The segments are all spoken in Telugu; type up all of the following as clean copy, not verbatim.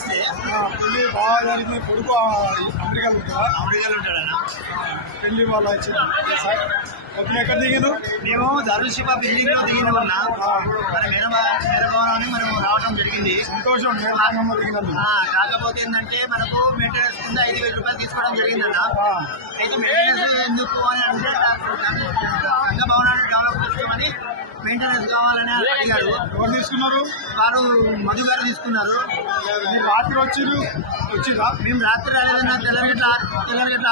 నమస్తే. పెళ్లి బాగా జరిగింది. కొడుకు అమెరికాలో ఉంటారా? అమెరికాలో ఉంటాడన్నా. పెళ్లి వాళ్ళు వచ్చింది సార్. ఓకే, ఎక్కడ దిగారు? మేము ధర్మశివ బిల్డింగ్ లో దిగిన ఉన్నా. మన మేనభవనాన్ని మనం రావడం జరిగింది. సంతోషం. దిగినందుకు. కాకపోతే ఏంటంటే మనకు మెయింటెనెన్స్ కింద 5,000 రూపాయలు తీసుకోవడం జరిగిందన్న. అయితే మెయింటెనెన్స్ ఎందుకు అని అంటే సంఘ భవనాన్ని డెవలప్ చేసుకోమని మెయింటెనెన్స్ కావాలని అడిగారు. ఎవరు తీసుకున్నారు? వారు మధు గారు తీసుకున్నారు. రాత్రి వచ్చిరా? మేము రాత్రి రాలేదన్నా. తెల్లగట్ల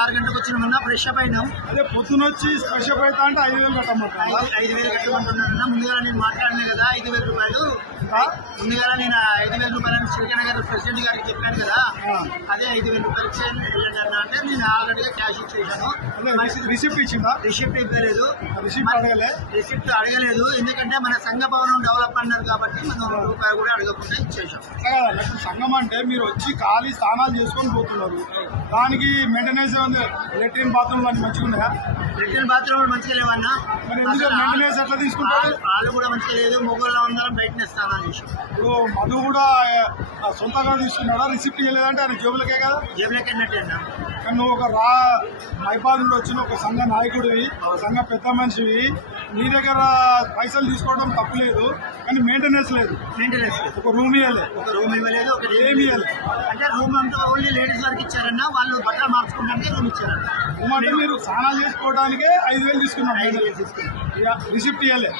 6 గంటలకు వచ్చినామన్నా. ఫ్రెష్ అప్ అయినాం. అదే పొద్దున వచ్చి ఫ్రెష్ అప్ అవుతా అంటే 5,000 కట్టమంటారు. 5,000 కట్టమంటున్నానన్నా. ముందుగా నేను మాట్లాడినా కదా 5,000 రూపాయలు. ముందుగా నేను 5,000 రూపాయలని శ్రీకరణ గారు ప్రెసిడెంట్ గారికి చెప్పాను కదా. అదే 5,000 రూపాయలు వెళ్ళండి అన్న అంటే నేను ఆల్రెడీగా క్యాష్ ఇచ్చేసాను. రిసిప్ట్ ఇచ్చిందా? రిసిప్ట్ ఇవ్వలేదు. రిసిప్ట్ అడగలేదు. ఎందుకంటే మన సంఘ భవనం డెవలప్ అన్నారు కాబట్టి మనం రూపాయి కూడా అడగకుండా ఇచ్చేసాం. సంఘం అంటే మీరు వచ్చి ఖాళీ స్నానాలు చేసుకొని పోతున్నారు. దానికి మెయింటెనెన్స్ లెట్రిన్ బాత్రూమ్ అన్ని మంచిగా ఉన్నాయా? లెట్రిన్ బాత్రూమ్ మంచిగా లేవన్నా. మెయింటెనెన్స్ ఎట్లా తీసుకుంటారు? వాళ్ళు కూడా మంచిగా లేదు. మొగోళ్ళు అందరం బయటనే స్నానాలు చేసాం. ఇప్పుడు మధు కూడా సొంతంగా తీసుకున్నాడా? రిసిప్ట్ ఇవ్వలేదంటే ఆయన జేబులకే కదా? జేబులకే అన్నట్టే అన్నా. కానీ నువ్వు ఒక మైబాద్ నుండి వచ్చిన ఒక సంఘ నాయకుడివి, సంఘ పెద్ద మనిషివి, నీ దగ్గర పైసలు తీసుకోవడం తప్పులేదు, కానీ మెయింటెనెన్స్ లేదు. ఒక రూమ్ ఇవ్వలేదు. ఏమి ఇవ్వలేదు. అంటే రూమ్ అంతా ఓన్లీ లేడీస్ వరకు ఇచ్చారన్నా. వాళ్ళు బట్టలు మార్చుకోవడానికి రూమ్ ఇచ్చారన్న. రూమ్ అంటే మీరు స్నానాలు చేసుకోవడానికే 5,000 తీసుకున్నాం. 5,000 తీసుకున్నాం. రిసిప్ట్ ఇవ్వలేదు.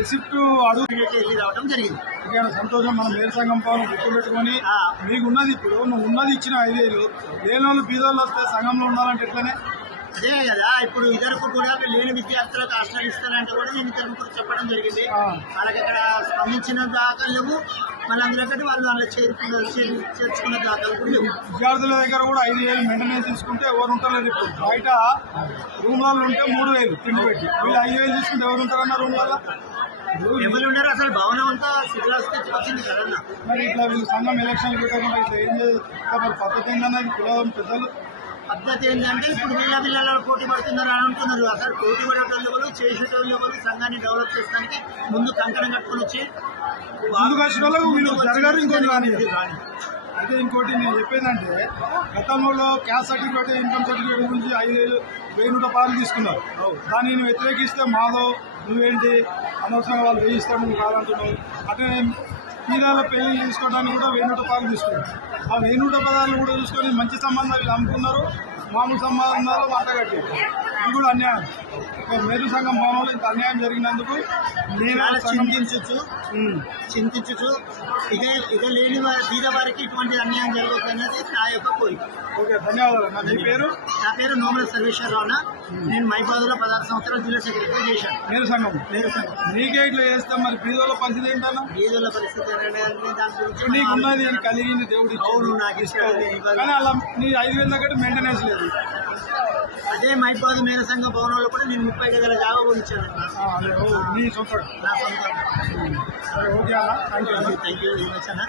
రిసిప్ట్ అడుగు రావడం జరిగింది. సంతోషం. మనం వేరు సంఘం పవన్ గుర్తుపెట్టుకొని మీకు ఉన్నది, ఇప్పుడు నువ్వు ఉన్నది ఇచ్చిన 5,000 లేని వాళ్ళు బీదోళ్ళు వస్తే సంఘంలో ఉండాలంటే ఎట్లనే? అదే కదా. ఇప్పుడు ఇద్దరికి కూడా లేని విద్యార్థులకు హాస్టల్ ఇస్తారంటే కూడా నేను ఇద్దరు చెప్పడం జరిగింది. వాళ్ళకి అక్కడ స్పందించిన దాఖలు లేవు. మళ్ళీ అందులో పెట్టి వాళ్ళు అందులో చేర్చుకున్న దాఖలు కూడా లేవు. విద్యార్థుల దగ్గర కూడా 5,000 మెయింటెనెన్స్ తీసుకుంటే ఎవరు ఉంటారు? ఇప్పుడు బయట రూమ్లలో ఉంటే 3,000 తిండి పెట్టి, వీళ్ళు 5,000 తీసుకుంటే ఎవరు ఉంటారన్న రూమ్లలో? ఎవరు ఉన్నారు? అసలు భవనం అంతా శిథిలాస్థితికి వచ్చింది కదన్నా. మరి ఇట్లా వీళ్ళు సంఘం ఎలక్షన్ పెట్టకుండా ఇట్లా ఏం చేస్తారు? పద్ధతి ఏంటన్నది కులం పెద్దలు పద్ధతి ఏంటంటే ఇప్పుడు పిల్లలు పోటీ పడుతున్నారు అని అంటున్నారు. అసలు పోటీ పడేటోళ్ళు ఎవరు, చేసేటోళ్ళు ఎవరు? సంఘాన్ని డెవలప్ చేయడానికి ముందు కంకణం కట్టుకొని వచ్చి ముందుకు వచ్చిన వాళ్ళకు వీళ్ళు జరగారు. ఇంకోటి కానీ అయితే ఇంకోటి నేను చెప్పేదంటే, గతంలో క్యాస్ట్ సర్టిఫికేట్, ఇన్కమ్ సర్టిఫికేట్ గురించి 5,000 1,100 తీసుకున్నారు. దాన్ని నేను వ్యతిరేకిస్తే మాధవ్ నువ్వేంటి అనవసరంగా వాళ్ళు వేయిస్తాడు, నువ్వు కాదంటున్నావు. అంటే తీరాల పెళ్లి తీసుకోవడానికి కూడా 1,100 తీసుకున్నారు. ఆ 1,100 కూడా చూసుకొని మంచి సంబంధాలు వీళ్ళు అమ్ముకున్నారు. మామూలు సంబంధాలు మాటగట్టి ఇది కూడా అన్యాయం. మేరు సంఘం భవనంలో ఇంత అన్యాయం జరిగినందుకు నేను చింతించు. ఇదే లేని బీద వారికి ఇటువంటి అన్యాయం జరగదు అనేది నా యొక్క కోరిక. ఓకే, ధన్యవాదాలు. నా పేరు నోమల సర్వేశ్వరరావు. నేను మైబాద్లో 16 సంవత్సరాలు జిల్లా సెక్రటరీ చేశాను. మేరు సంఘం నీకే ఇట్లా చేస్తాం. మరి బీదోళ్ళ పరిస్థితి ఏంటన్నా? బీదోళ్ళ పరిస్థితి దాని గురించి నీకున్నది కలిగింది దేవుడు. అవును, నాకు ఇష్టం. కానీ అలా నీ 5,000 దగ్గర మెయింటెనెన్స్ లేదు. అదే మైబాద్ మేర సంఘ భవనంలో కూడా నేను 30 గజాల జాగా ఇచ్చాను. నీ సొంత. నా సొంత. ఓకే అన్న, thank you. Thank you very much అన్న.